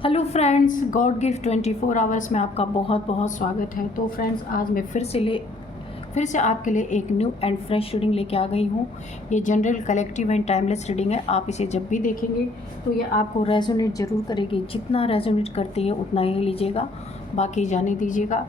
Hello friends, God gift 24 hours में आपका बहुत बहुत स्वागत है। तो फ्रेंड्स, आज मैं फिर से आपके लिए एक न्यू एंड फ्रेश रीडिंग लेके आ गई हूँ। ये general, collective and timeless reading है। आप इसे जब भी देखेंगे तो ये आपको रेजोनेट ज़रूर करेगी। जितना रेजोनेट करती है उतना ही लीजिएगा, बाकी जाने दीजिएगा।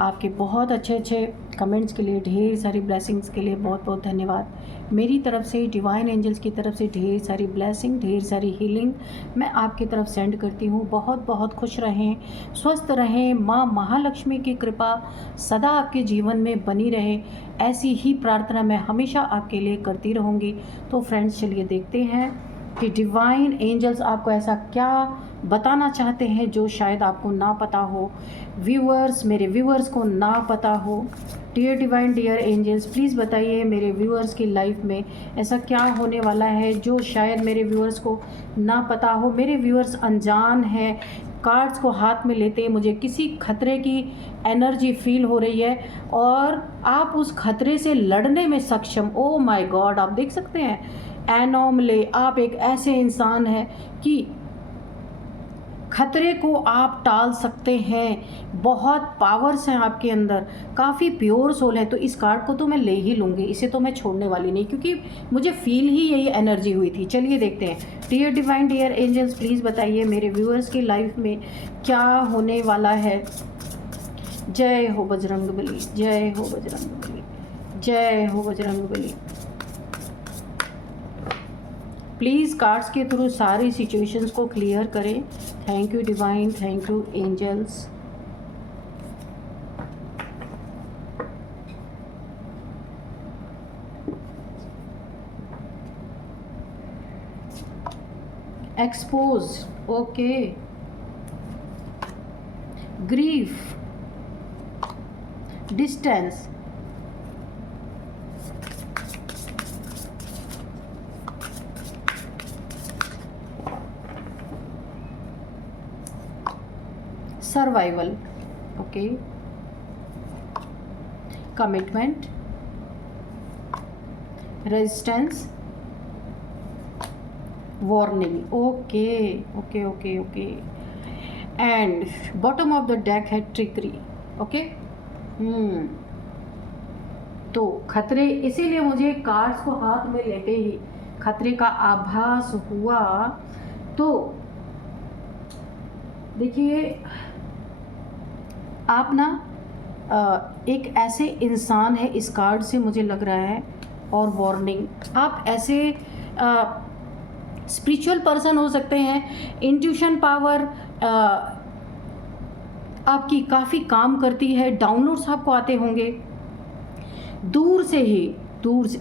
आपके बहुत अच्छे कमेंट्स के लिए, ढेर सारी ब्लेसिंग्स के लिए बहुत बहुत धन्यवाद। मेरी तरफ से, डिवाइन एंजल्स की तरफ से ढेर सारी ब्लेसिंग, ढेर सारी हीलिंग मैं आपकी तरफ सेंड करती हूँ। बहुत बहुत खुश रहें, स्वस्थ रहें, माँ महालक्ष्मी की कृपा सदा आपके जीवन में बनी रहे, ऐसी ही प्रार्थना मैं हमेशा आपके लिए करती रहूँगी। तो फ्रेंड्स, चलिए देखते हैं कि डिवाइन एंजल्स आपको ऐसा क्या बताना चाहते हैं जो शायद आपको ना पता हो, व्यूअर्स, मेरे व्यूअर्स को ना पता हो। Dear divine, dear angels, please बताइए मेरे व्यूअर्स की लाइफ में ऐसा क्या होने वाला है जो शायद मेरे व्यूअर्स को ना पता हो। मेरे व्यूअर्स अनजान हैं। कार्ड्स को हाथ में लेते मुझे किसी खतरे की एनर्जी फील हो रही है और आप उस खतरे से लड़ने में सक्षम। ओ माय गॉड, आप देख सकते हैं एनोमली, आप एक ऐसे इंसान हैं कि खतरे को आप टाल सकते हैं। बहुत पावर्स हैं आपके अंदर, काफ़ी प्योर सोल है। तो इस कार्ड को तो मैं ले ही लूँगी, इसे तो मैं छोड़ने वाली नहीं, क्योंकि मुझे फील ही यही एनर्जी हुई थी। चलिए देखते हैं। Dear divine, dear angels, please बताइए मेरे व्यूअर्स की लाइफ में क्या होने वाला है। जय हो बजरंगबली, जय हो बजरंगबली, जय हो बजरंगबली। प्लीज़ कार्ड्स के थ्रू सारी सिचुएशंस को क्लियर करें। Thank you divine, thank you angels. Expose, okay. Grief, distance, survival, okay. Commitment, resistance, warning, okay okay okay okay. And bottom of the deck है ट्रिकरी, ओके। तो खतरे, इसीलिए मुझे cards को हाथ में लेते ही खतरे का आभास हुआ। तो देखिए, आप ना एक ऐसे इंसान है, इस कार्ड से मुझे लग रहा है। और वार्निंग, आप ऐसे स्पिरिचुअल पर्सन हो सकते हैं। इंट्यूशन पावर आपकी काफ़ी काम करती है। डाउनलोड्स आपको आते होंगे दूर से।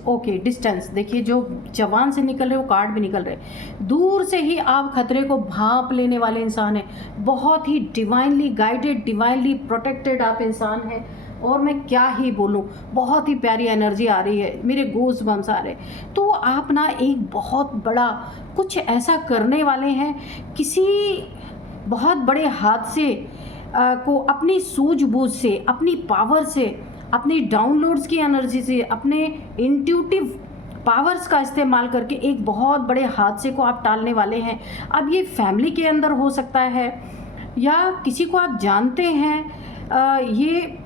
ओके, डिस्टेंस देखिए, जो जवान से निकल रहे वो कार्ड भी निकल रहे। दूर से ही आप खतरे को भांप लेने वाले इंसान हैं। बहुत ही डिवाइनली गाइडेड, डिवाइनली प्रोटेक्टेड आप इंसान हैं। और मैं क्या ही बोलूँ, बहुत ही प्यारी एनर्जी आ रही है, मेरे गूज़ बम्स आ रहे। तो आप ना एक बहुत बड़ा कुछ ऐसा करने वाले हैं, किसी बहुत बड़े हादसे को अपनी सूझबूझ से, अपनी पावर से, अपनी डाउनलोड्स की एनर्जी से, अपने इंट्यूटिव पावर्स का इस्तेमाल करके एक बहुत बड़े हादसे को आप टालने वाले हैं। अब ये फैमिली के अंदर हो सकता है या किसी को आप जानते हैं। ये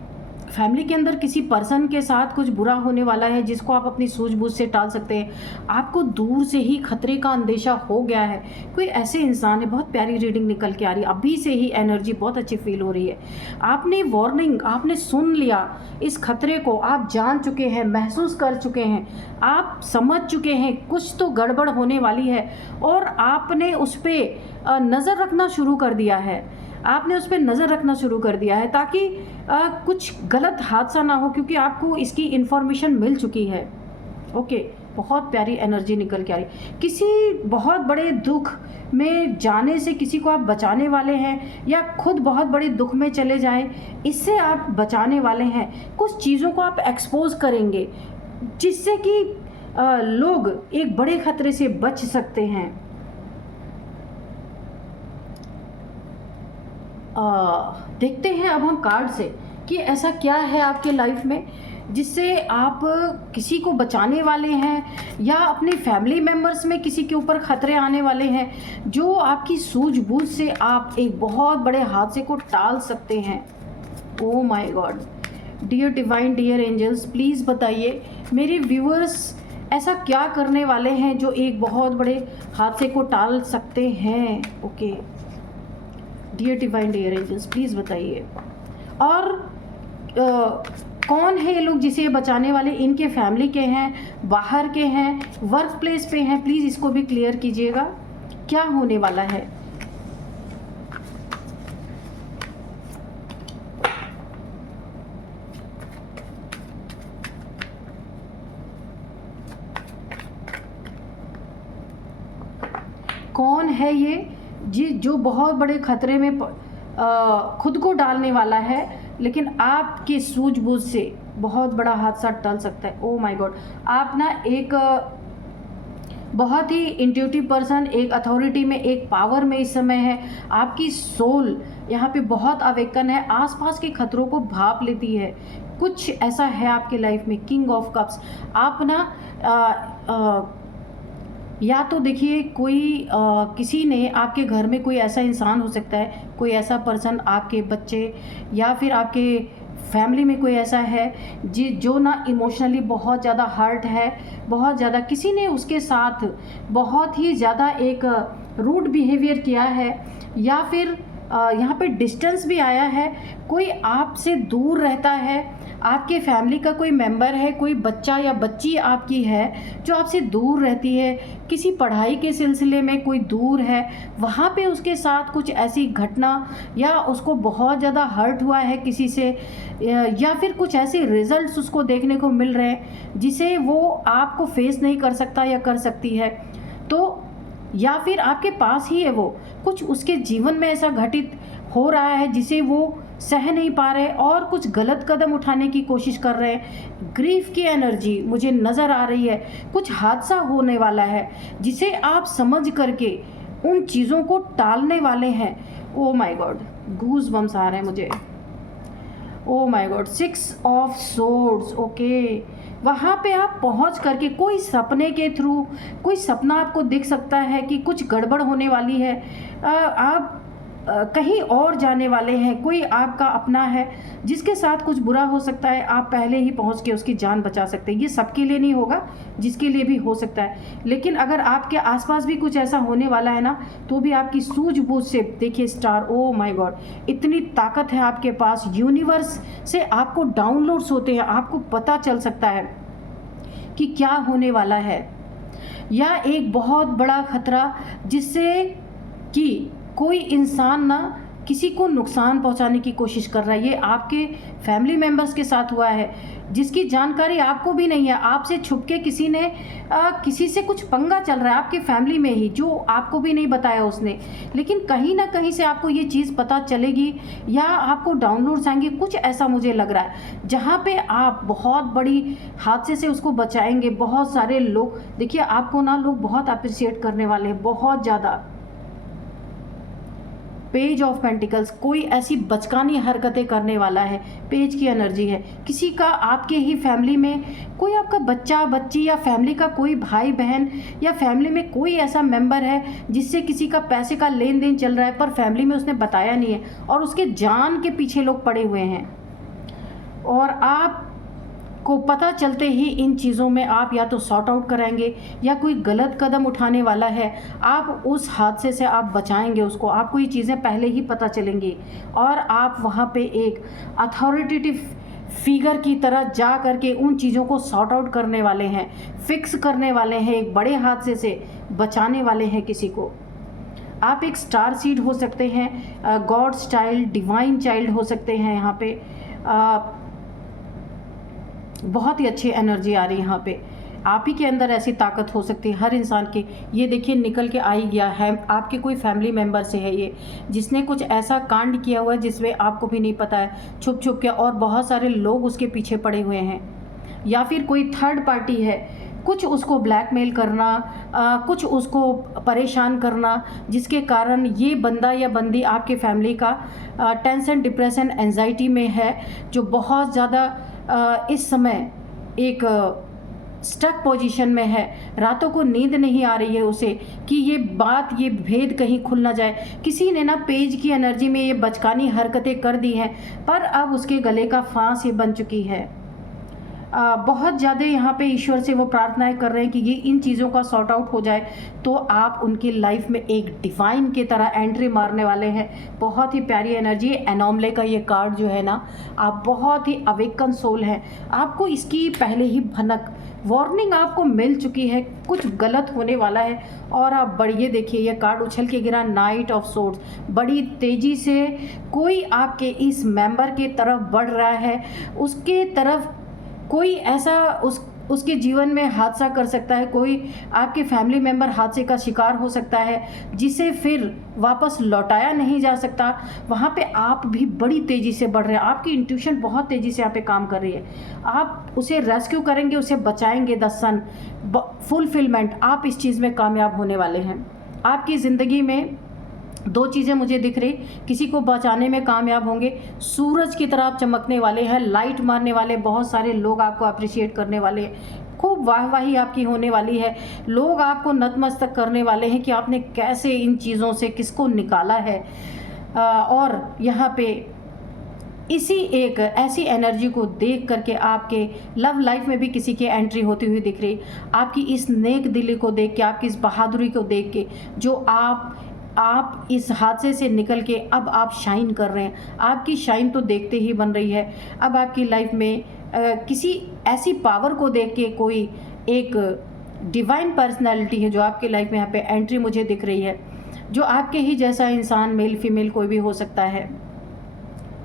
फैमिली के अंदर किसी पर्सन के साथ कुछ बुरा होने वाला है जिसको आप अपनी सूझबूझ से टाल सकते हैं। आपको दूर से ही खतरे का अंदेशा हो गया है। कोई ऐसे इंसान है, बहुत प्यारी रीडिंग निकल के आ रही है, अभी से ही एनर्जी बहुत अच्छी फील हो रही है। आपने वार्निंग, आपने सुन लिया, इस खतरे को आप जान चुके हैं, महसूस कर चुके हैं, आप समझ चुके हैं कुछ तो गड़बड़ होने वाली है। और आपने उस पर नज़र रखना शुरू कर दिया है। आपने उस पर नज़र रखना शुरू कर दिया है ताकि कुछ गलत हादसा ना हो, क्योंकि आपको इसकी इन्फॉर्मेशन मिल चुकी है। ओके, बहुत प्यारी एनर्जी निकल के आ रही। किसी बहुत बड़े दुख में जाने से किसी को आप बचाने वाले हैं, या खुद बहुत बड़े दुख में चले जाएं, इससे आप बचाने वाले हैं। कुछ चीज़ों को आप एक्सपोज करेंगे जिससे कि लोग एक बड़े खतरे से बच सकते हैं। देखते हैं अब हम कार्ड से कि ऐसा क्या है आपके लाइफ में जिससे आप किसी को बचाने वाले हैं या अपनी फैमिली मेम्बर्स में किसी के ऊपर खतरे आने वाले हैं, जो आपकी सूझबूझ से आप एक बहुत बड़े हादसे को टाल सकते हैं। Oh my god, dear divine, dear angels, please बताइए मेरे व्यूअर्स ऐसा क्या करने वाले हैं जो एक बहुत बड़े हादसे को टाल सकते हैं। Okay dear divine, dear angels, please बताइए। और कौन है ये लोग जिसे बचाने वाले? इनके फैमिली के हैं, बाहर के हैं, वर्क प्लेस पे हैं? प्लीज़ इसको भी क्लियर कीजिएगा, क्या होने वाला है। कौन है ये जो बहुत बड़े खतरे में खुद को डालने वाला है, लेकिन आपके सूझबूझ से बहुत बड़ा हादसा टल सकता है। ओ माय गॉड, आप ना एक बहुत ही इंट्यूटिव पर्सन, एक अथॉरिटी में, एक पावर में इस समय है। आपकी सोल यहाँ पे बहुत अवेकन है, आसपास के खतरों को भाप लेती है। कुछ ऐसा है आपके लाइफ में। किंग ऑफ कप्स, आप ना या तो देखिए कोई किसी ने आपके घर में, कोई ऐसा इंसान हो सकता है, कोई ऐसा पर्सन, आपके बच्चे या फिर आपके फैमिली में कोई ऐसा है जो ना इमोशनली बहुत ज़्यादा हर्ट है, बहुत ज़्यादा किसी ने उसके साथ बहुत ही ज़्यादा एक रूड बिहेवियर किया है, या फिर यहाँ पे डिस्टेंस भी आया है। कोई आपसे दूर रहता है, आपके फैमिली का कोई मेंबर है, कोई बच्चा या बच्ची आपकी है जो आपसे दूर रहती है, किसी पढ़ाई के सिलसिले में कोई दूर है, वहाँ पे उसके साथ कुछ ऐसी घटना या उसको बहुत ज़्यादा हर्ट हुआ है किसी से, या फिर कुछ ऐसे रिजल्ट्स उसको देखने को मिल रहे हैं जिसे वो आपको फेस नहीं कर सकता या कर सकती है। तो या फिर आपके पास ही है वो, कुछ उसके जीवन में ऐसा घटित हो रहा है जिसे वो सह नहीं पा रहे और कुछ गलत कदम उठाने की कोशिश कर रहे हैं। ग्रीफ की एनर्जी मुझे नज़र आ रही है। कुछ हादसा होने वाला है जिसे आप समझ करके उन चीज़ों को टालने वाले हैं। Oh my god, goose bumps आ रहे हैं मुझे। Oh my god, 6 of swords. Okay, वहाँ पे आप पहुँच करके कोई सपने के थ्रू, कोई सपना आपको दिख सकता है कि कुछ गड़बड़ होने वाली है, आप कहीं और जाने वाले हैं, कोई आपका अपना है जिसके साथ कुछ बुरा हो सकता है, आप पहले ही पहुंच के उसकी जान बचा सकते हैं। ये सबके लिए नहीं होगा, जिसके लिए भी हो सकता है, लेकिन अगर आपके आसपास भी कुछ ऐसा होने वाला है ना, तो भी आपकी सूझबूझ से देखिए स्टार, ओ माय गॉड, इतनी ताकत है आपके पास। यूनिवर्स से आपको डाउनलोड्स होते हैं, आपको पता चल सकता है कि क्या होने वाला है, या एक बहुत बड़ा खतरा जिससे कि कोई इंसान ना किसी को नुकसान पहुंचाने की कोशिश कर रहा है। ये आपके फैमिली मेंबर्स के साथ हुआ है जिसकी जानकारी आपको भी नहीं है। आपसे छुपके किसी ने किसी से कुछ पंगा चल रहा है आपके फैमिली में ही, जो आपको भी नहीं बताया उसने, लेकिन कहीं ना कहीं से आपको ये चीज़ पता चलेगी या आपको डाउनलोड्स आएंगे। कुछ ऐसा मुझे लग रहा है जहाँ पे आप बहुत बड़ी हादसे से उसको बचाएंगे। बहुत सारे लोग, देखिए आपको ना लोग बहुत अप्रिशिएट करने वाले हैं, बहुत ज़्यादा। पेज ऑफ पेंटिकल्स, कोई ऐसी बचकानी हरकतें करने वाला है, पेज की एनर्जी है। किसी का आपके ही फैमिली में कोई आपका बच्चा बच्ची या फैमिली का कोई भाई बहन या फैमिली में कोई ऐसा मेंबर है जिससे किसी का पैसे का लेन देन चल रहा है, पर फैमिली में उसने बताया नहीं है और उसके जान के पीछे लोग पड़े हुए हैं, और आप को पता चलते ही इन चीज़ों में आप या तो सॉर्ट आउट कराएंगे या कोई गलत कदम उठाने वाला है, आप उस हादसे से आप बचाएंगे उसको। आपको ये चीज़ें पहले ही पता चलेंगी और आप वहाँ पे एक अथॉरिटेटिव फिगर की तरह जा करके उन चीज़ों को सॉर्ट आउट करने वाले हैं, फिक्स करने वाले हैं, एक बड़े हादसे से बचाने वाले हैं किसी को। आप एक स्टार सीड हो सकते हैं, गॉड्स चाइल्ड, डिवाइन चाइल्ड हो सकते हैं। यहाँ पे बहुत ही अच्छी एनर्जी आ रही है। यहाँ पे आप ही के अंदर ऐसी ताकत हो सकती है, हर इंसान के। ये देखिए निकल के आ ही गया है, आपके कोई फैमिली मेम्बर से है ये, जिसने कुछ ऐसा कांड किया हुआ है जिसमें आपको भी नहीं पता है, छुप छुप के, और बहुत सारे लोग उसके पीछे पड़े हुए हैं। या फिर कोई थर्ड पार्टी है, कुछ उसको ब्लैकमेल करना, कुछ उसको परेशान करना, जिसके कारण ये बंदा या बंदी आपके फैमिली का टेंशन, डिप्रेशन, एंजाइटी में है, जो बहुत ज़्यादा इस समय एक स्टक पोजीशन में है, रातों को नींद नहीं आ रही है उसे कि ये बात, ये भेद कहीं खुल ना जाए। किसी ने ना पेज की एनर्जी में ये बचकानी हरकतें कर दी हैं, पर अब उसके गले का फांस ये बन चुकी है। बहुत ज़्यादा यहाँ पे ईश्वर से वो प्रार्थनाएं कर रहे हैं कि ये इन चीज़ों का सॉर्ट आउट हो जाए, तो आप उनकी लाइफ में एक डिवाइन की तरह एंट्री मारने वाले हैं। बहुत ही प्यारी एनर्जी। एनोमले का ये कार्ड जो है ना, आप बहुत ही अवेकन सोल हैं। आपको इसकी पहले ही भनक, वार्निंग आपको मिल चुकी है, कुछ गलत होने वाला है। और आप बढ़िए देखिए, ये कार्ड उछल के गिरा, नाइट ऑफ सोर्ड्स। बड़ी तेज़ी से कोई आपके इस मेंबर के तरफ बढ़ रहा है, उसके तरफ कोई ऐसा उसके जीवन में हादसा कर सकता है, कोई आपके फैमिली मेंबर हादसे का शिकार हो सकता है जिसे फिर वापस लौटाया नहीं जा सकता। वहाँ पे आप भी बड़ी तेज़ी से बढ़ रहे हैं, आपकी इंट्यूशन बहुत तेज़ी से यहाँ पे काम कर रही है। आप उसे रेस्क्यू करेंगे, उसे बचाएंगे। द सन, फुलफिलमेंट, आप इस चीज़ में कामयाब होने वाले हैं। आपकी ज़िंदगी में दो चीज़ें मुझे दिख रही, किसी को बचाने में कामयाब होंगे, सूरज की तरह आप चमकने वाले हैं, लाइट मारने वाले, बहुत सारे लोग आपको अप्रिशिएट करने वाले हैं, खूब वाहवाही आपकी होने वाली है। लोग आपको नतमस्तक करने वाले हैं कि आपने कैसे इन चीज़ों से किसको निकाला है। और यहाँ पे इसी एक ऐसी एनर्जी को देख करके आपके लव लाइफ में भी किसी की एंट्री होती हुई दिख रही। आपकी इस नेक दिली को देख के, आपकी इस बहादुरी को देख के, जो आप इस हादसे से निकल के अब आप शाइन कर रहे हैं। आपकी शाइन तो देखते ही बन रही है। अब आपकी लाइफ में किसी ऐसी पावर को देख के कोई एक डिवाइन पर्सनालिटी है जो आपकी लाइफ में यहाँ पे एंट्री मुझे दिख रही है, जो आपके ही जैसा इंसान, मेल फीमेल कोई भी हो सकता है।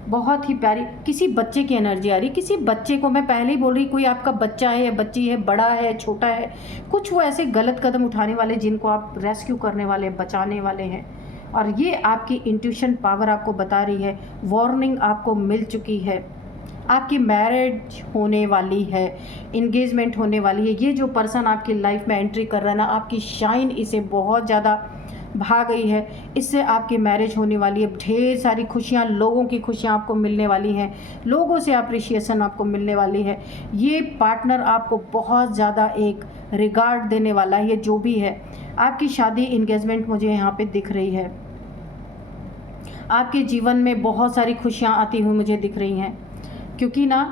बहुत ही प्यारी किसी बच्चे की एनर्जी आ रही। किसी बच्चे को, मैं पहले ही बोल रही, कोई आपका बच्चा है या बच्ची है, बड़ा है, छोटा है, कुछ वो ऐसे गलत कदम उठाने वाले जिनको आप रेस्क्यू करने वाले, बचाने वाले हैं। और ये आपकी इंट्यूशन पावर आपको बता रही है, वार्निंग आपको मिल चुकी है। आपकी मैरिज होने वाली है, इंगेजमेंट होने वाली है। ये जो पर्सन आपकी लाइफ में एंट्री कर रहा है ना, आपकी शाइन इसे बहुत ज़्यादा भा गई है, इससे आपकी मैरिज होने वाली है। ढेर सारी खुशियाँ, लोगों की खुशियाँ आपको मिलने वाली हैं, लोगों से अप्रिशिएशन आपको मिलने वाली है। ये पार्टनर आपको बहुत ज़्यादा एक रिगार्ड देने वाला है। ये जो भी है, आपकी शादी, इंगेजमेंट मुझे यहाँ पे दिख रही है। आपके जीवन में बहुत सारी खुशियाँ आती हुई मुझे दिख रही हैं, क्योंकि ना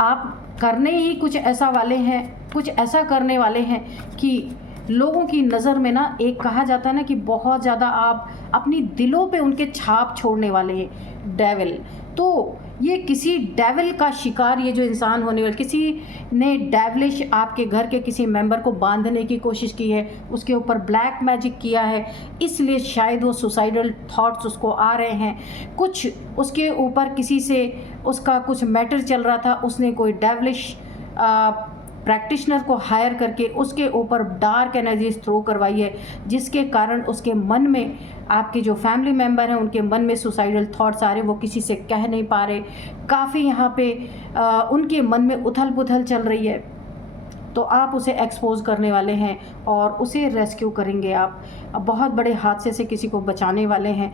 आप करने ही कुछ ऐसा वाले हैं, कुछ ऐसा करने वाले हैं कि लोगों की नज़र में ना, एक कहा जाता है ना कि बहुत ज़्यादा आप अपनी दिलों पे उनके छाप छोड़ने वाले हैं। डेविल, तो ये किसी डेविल का शिकार ये जो इंसान होने वाले, किसी ने डेविलिश आपके घर के किसी मेंबर को बांधने की कोशिश की है, उसके ऊपर ब्लैक मैजिक किया है, इसलिए शायद वो सुसाइडल थॉट्स उसको आ रहे हैं। कुछ उसके ऊपर किसी से उसका कुछ मैटर चल रहा था, उसने कोई डेविलिश प्रैक्टिशनर को हायर करके उसके ऊपर डार्क एनर्जीज थ्रो करवाई है, जिसके कारण उसके मन में, आपके जो फैमिली मेंबर हैं उनके मन में सुसाइडल थॉट्स आ रहे, वो किसी से कह नहीं पा रहे। काफ़ी यहाँ पे उनके मन में उथल पुथल चल रही है। तो आप उसे एक्सपोज करने वाले हैं और उसे रेस्क्यू करेंगे। आप बहुत बड़े हादसे से किसी को बचाने वाले हैं।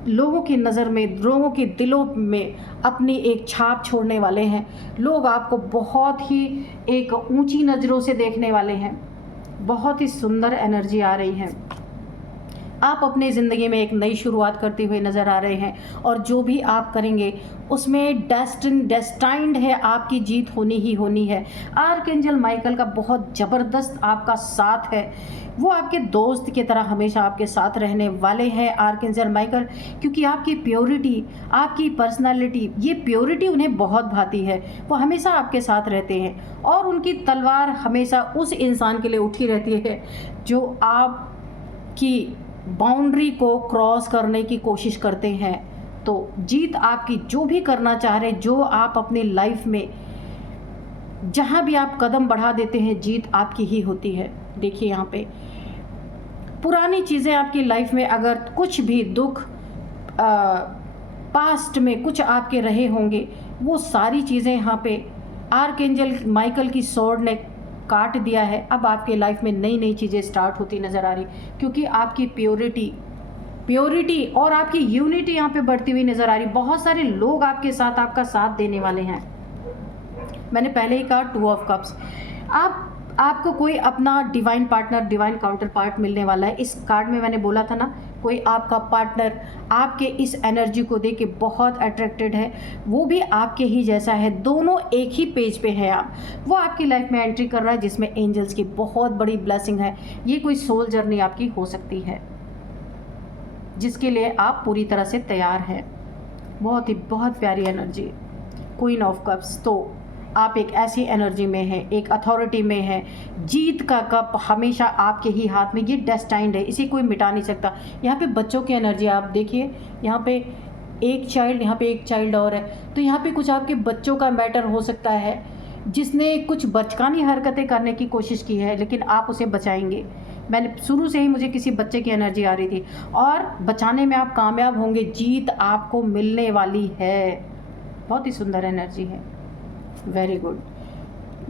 लोगों की नज़र में, लोगों के दिलों में अपनी एक छाप छोड़ने वाले हैं। लोग आपको बहुत ही एक ऊंची नज़रों से देखने वाले हैं। बहुत ही सुंदर एनर्जी आ रही है। आप अपनी ज़िंदगी में एक नई शुरुआत करते हुए नज़र आ रहे हैं, और जो भी आप करेंगे उसमें डेस्टाइंड है, आपकी जीत होनी ही होनी है। आर्कएंजल माइकल का बहुत ज़बरदस्त आपका साथ है, वो आपके दोस्त की तरह हमेशा आपके साथ रहने वाले हैं आर्कएंजल माइकल, क्योंकि आपकी प्योरिटी, आपकी पर्सनालिटी, ये प्योरिटी उन्हें बहुत भाती है। वो हमेशा आपके साथ रहते हैं और उनकी तलवार हमेशा उस इंसान के लिए उठी रहती है जो आपकी बाउंड्री को क्रॉस करने की कोशिश करते हैं। तो जीत आपकी, जो भी करना चाह रहे, जो आप अपनी लाइफ में जहाँ भी आप कदम बढ़ा देते हैं, जीत आपकी ही होती है। देखिए यहाँ पे पुरानी चीज़ें आपकी लाइफ में, अगर कुछ भी दुख पास्ट में कुछ आपके रहे होंगे, वो सारी चीज़ें यहाँ पे आर्कएंजल माइकल की स्वॉर्ड ने काट दिया है। अब आपके लाइफ में नई नई चीज़ें स्टार्ट होती नज़र आ रही, क्योंकि आपकी प्योरिटी और आपकी यूनिटी यहाँ पे बढ़ती हुई नज़र आ रही। बहुत सारे लोग आपके साथ, आपका साथ देने वाले हैं। मैंने पहले ही कहा 2 ऑफ कप्स। आपको कोई अपना divine partner, divine counter part मिलने वाला है। इस कार्ड में मैंने बोला था ना, कोई आपका पार्टनर आपके इस एनर्जी को देख के बहुत अट्रैक्टेड है, वो भी आपके ही जैसा है, दोनों एक ही पेज पे है। आप वो आपकी लाइफ में एंट्री कर रहा है, जिसमें एंजल्स की बहुत बड़ी ब्लेसिंग है। ये कोई सोल जर्नी आपकी हो सकती है, जिसके लिए आप पूरी तरह से तैयार हैं। बहुत प्यारी एनर्जी, क्वीन ऑफ कप्स। तो आप एक ऐसी एनर्जी में हैं, एक अथॉरिटी में है। जीत का कप हमेशा आपके ही हाथ में, ये डेस्टाइंड है, इसे कोई मिटा नहीं सकता। यहाँ पे बच्चों की एनर्जी आप देखिए, यहाँ पे एक चाइल्ड, यहाँ पे एक चाइल्ड और है। तो यहाँ पे कुछ आपके बच्चों का मैटर हो सकता है, जिसने कुछ बचकानी हरकतें करने की कोशिश की है, लेकिन आप उसे बचाएंगे। मैंने शुरू से ही, मुझे किसी बच्चे की एनर्जी आ रही थी, और बचाने में आप कामयाब होंगे। जीत आपको मिलने वाली है। बहुत ही सुंदर एनर्जी है, वेरी गुड।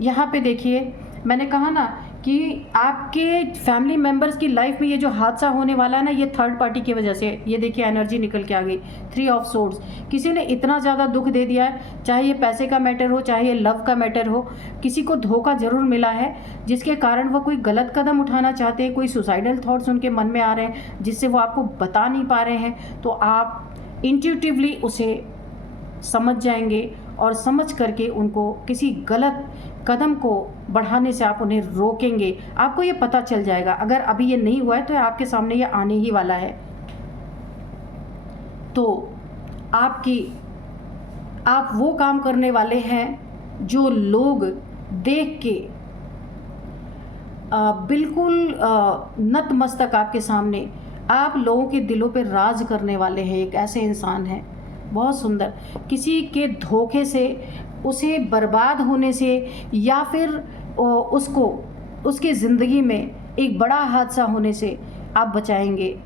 यहाँ पे देखिए, मैंने कहा ना कि आपके फैमिली मेम्बर्स की लाइफ में ये जो हादसा होने वाला है ना, ये थर्ड पार्टी की वजह से। ये देखिए एनर्जी निकल के आ गई, 3 ऑफ सोर्ड्स। किसी ने इतना ज़्यादा दुख दे दिया है, चाहे ये पैसे का मैटर हो, चाहे ये लव का मैटर हो, किसी को धोखा ज़रूर मिला है, जिसके कारण वो कोई गलत कदम उठाना चाहते हैं, कोई सुसाइडल थॉट्स उनके मन में आ रहे हैं, जिससे वो आपको बता नहीं पा रहे हैं। तो आप इंट्यूटिवली उसे समझ जाएंगे, और समझ करके उनको किसी गलत कदम को बढ़ाने से आप उन्हें रोकेंगे। आपको ये पता चल जाएगा। अगर अभी ये नहीं हुआ है तो आपके सामने ये आने ही वाला है। तो आप वो काम करने वाले हैं जो लोग देख के बिल्कुल नतमस्तक आपके सामने, आप लोगों के दिलों पे राज करने वाले हैं। एक ऐसे इंसान हैं, बहुत सुंदर। किसी के धोखे से, उसे बर्बाद होने से, या फिर उसको उसके ज़िंदगी में एक बड़ा हादसा होने से आप बचाएंगे।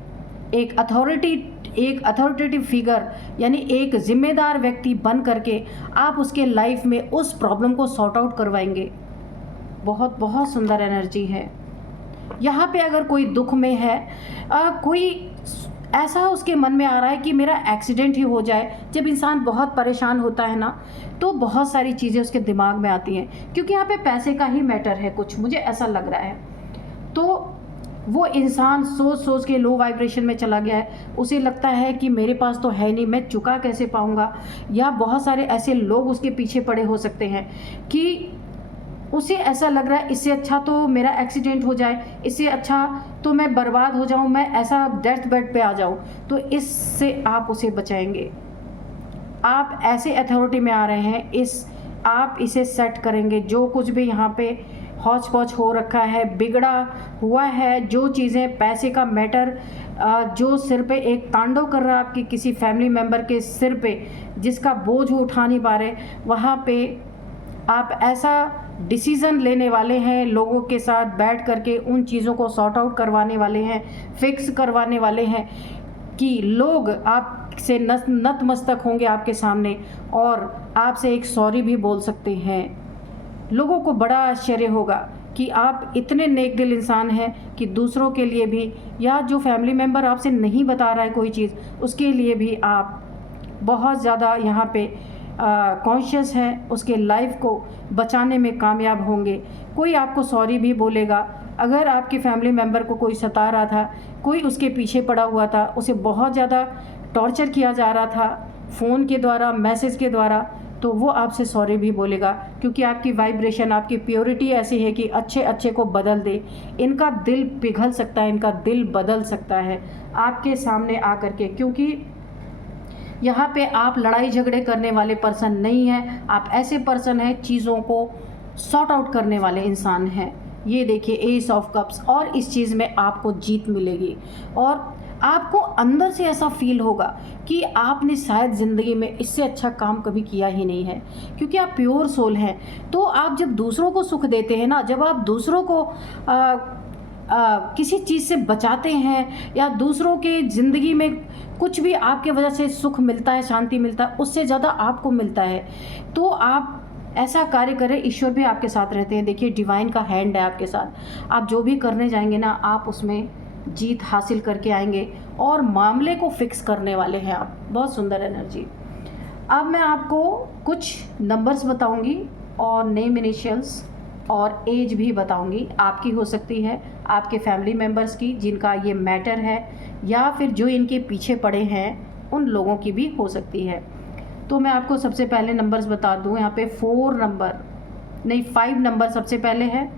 एक अथॉरिटेटिव फिगर, यानी एक जिम्मेदार व्यक्ति बन करके आप उसके लाइफ में उस प्रॉब्लम को सॉर्ट आउट करवाएंगे। बहुत सुंदर एनर्जी है। यहाँ पे अगर कोई दुख में है, कोई ऐसा उसके मन में आ रहा है कि मेरा एक्सीडेंट ही हो जाए। जब इंसान बहुत परेशान होता है ना, तो बहुत सारी चीज़ें उसके दिमाग में आती हैं, क्योंकि यहाँ पे पैसे का ही मैटर है कुछ, मुझे ऐसा लग रहा है। तो वो इंसान सोच के लो वाइब्रेशन में चला गया है। उसे लगता है कि मेरे पास तो है नहीं, मैं चुका कैसे पाऊँगा। या बहुत सारे ऐसे लोग उसके पीछे पड़े हो सकते हैं कि उसे ऐसा लग रहा है, इससे अच्छा तो मेरा एक्सीडेंट हो जाए, इससे अच्छा तो मैं बर्बाद हो जाऊं, मैं ऐसा डेथ बेड पे आ जाऊं। तो इससे आप उसे बचाएंगे। आप ऐसे अथॉरिटी में आ रहे हैं, आप इसे सेट करेंगे। जो कुछ भी यहाँ पे हौच पौच हो रखा है, बिगड़ा हुआ है, जो चीज़ें, पैसे का मैटर जो सिर पे एक तांडव कर रहा है आपकी किसी फैमिली मेम्बर के सिर पे, जिसका बोझ उठा नहीं पा रहे, वहाँ पे आप ऐसा डिसीज़न लेने वाले हैं, लोगों के साथ बैठ करके उन चीज़ों को सॉर्ट आउट करवाने वाले हैं, फिक्स करवाने वाले हैं, कि लोग आपसे नतमस्तक होंगे आपके सामने, और आपसे एक सॉरी भी बोल सकते हैं। लोगों को बड़ा आश्चर्य होगा कि आप इतने नेक दिल इंसान हैं कि दूसरों के लिए भी, या जो फैमिली मेम्बर आपसे नहीं बता रहा है कोई चीज़, उसके लिए भी आप बहुत ज़्यादा यहाँ पे कॉन्शियस है, उसके लाइफ को बचाने में कामयाब होंगे। कोई आपको सॉरी भी बोलेगा। अगर आपके फैमिली मेम्बर को कोई सता रहा था, कोई उसके पीछे पड़ा हुआ था, उसे बहुत ज़्यादा टॉर्चर किया जा रहा था फ़ोन के द्वारा, मैसेज के द्वारा, तो वो आपसे सॉरी भी बोलेगा, क्योंकि आपकी वाइब्रेशन, आपकी प्योरिटी ऐसी है कि अच्छे को बदल दे। इनका दिल पिघल सकता है, इनका दिल बदल सकता है आपके सामने आकर के, क्योंकि यहाँ पे आप लड़ाई झगड़े करने वाले पर्सन नहीं हैं। आप ऐसे पर्सन हैं, चीज़ों को सॉर्ट आउट करने वाले इंसान हैं। ये देखिए एस ऑफ कप्स, और इस चीज़ में आपको जीत मिलेगी, और आपको अंदर से ऐसा फील होगा कि आपने शायद ज़िंदगी में इससे अच्छा काम कभी किया ही नहीं है, क्योंकि आप प्योर सोल हैं। तो आप जब दूसरों को सुख देते हैं ना, जब आप दूसरों को किसी चीज़ से बचाते हैं, या दूसरों के ज़िंदगी में कुछ भी आपके वजह से सुख मिलता है, शांति मिलता है, उससे ज़्यादा आपको मिलता है, तो आप ऐसा कार्य करें। ईश्वर भी आपके साथ रहते हैं। देखिए डिवाइन का हैंड है आपके साथ। आप जो भी करने जाएंगे ना, आप उसमें जीत हासिल करके आएंगे, और मामले को फिक्स करने वाले हैं आप। बहुत सुंदर एनर्जी। अब मैं आपको कुछ नंबर्स बताऊंगी और नेम इनिशियल्स और एज भी बताऊंगी। आपकी हो सकती है, आपके फैमिली मेम्बर्स की जिनका ये मैटर है, या फिर जो इनके पीछे पड़े हैं उन लोगों की भी हो सकती है। तो मैं आपको सबसे पहले नंबर्स बता दूं। यहाँ पे 4 नंबर नहीं 5 नंबर सबसे पहले है,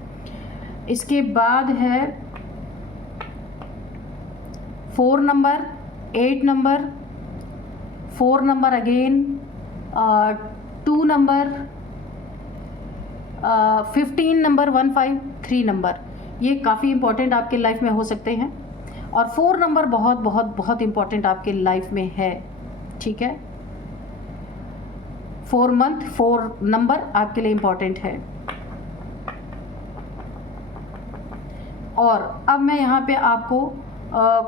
इसके बाद है 4 number, 8 number, 4 number again, 2 number, 15 number, 15, 3 number. ये काफ़ी इम्पोर्टेंट आपके लाइफ में हो सकते हैं, और 4 नंबर बहुत बहुत बहुत इम्पोर्टेंट आपके लाइफ में है। ठीक है, 4 मंथ 4 नंबर आपके लिए इम्पोर्टेंट है। और अब मैं यहाँ पे आपको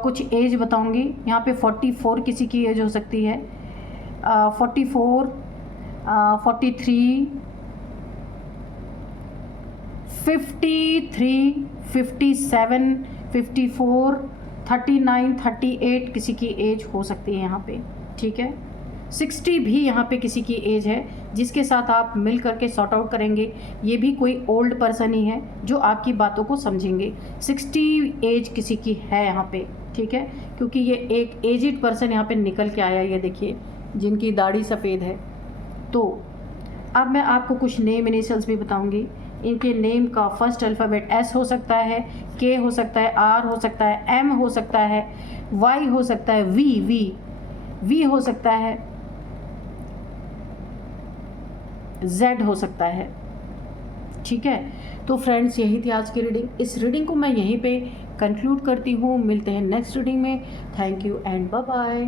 कुछ एज बताऊंगी। यहाँ पे 44 किसी की एज हो सकती है, 44, 43, 53, 57, 54, 39, 38 किसी की एज हो सकती है यहाँ पे। ठीक है, 60 भी यहाँ पे किसी की एज है, जिसके साथ आप मिल करके सॉर्ट आउट करेंगे। ये भी कोई ओल्ड पर्सन ही है जो आपकी बातों को समझेंगे। 60 एज किसी की है यहाँ पे। ठीक है, क्योंकि ये एक एजिड पर्सन यहाँ पे निकल के आया, ये देखिए, जिनकी दाढ़ी सफ़ेद है। तो अब मैं आपको कुछ नेम इनिशियल्स भी बताऊंगी। इनके नेम का फर्स्ट अल्फ़ाबेट एस हो सकता है, के हो सकता है, आर हो सकता है, एम हो सकता है, वाई हो सकता है, वी हो सकता है, जेड हो सकता है। ठीक है, तो फ्रेंड्स यही थी आज की रीडिंग। इस रीडिंग को मैं यहीं पे कंक्लूड करती हूँ। मिलते हैं नेक्स्ट रीडिंग में। Thank you and bye bye.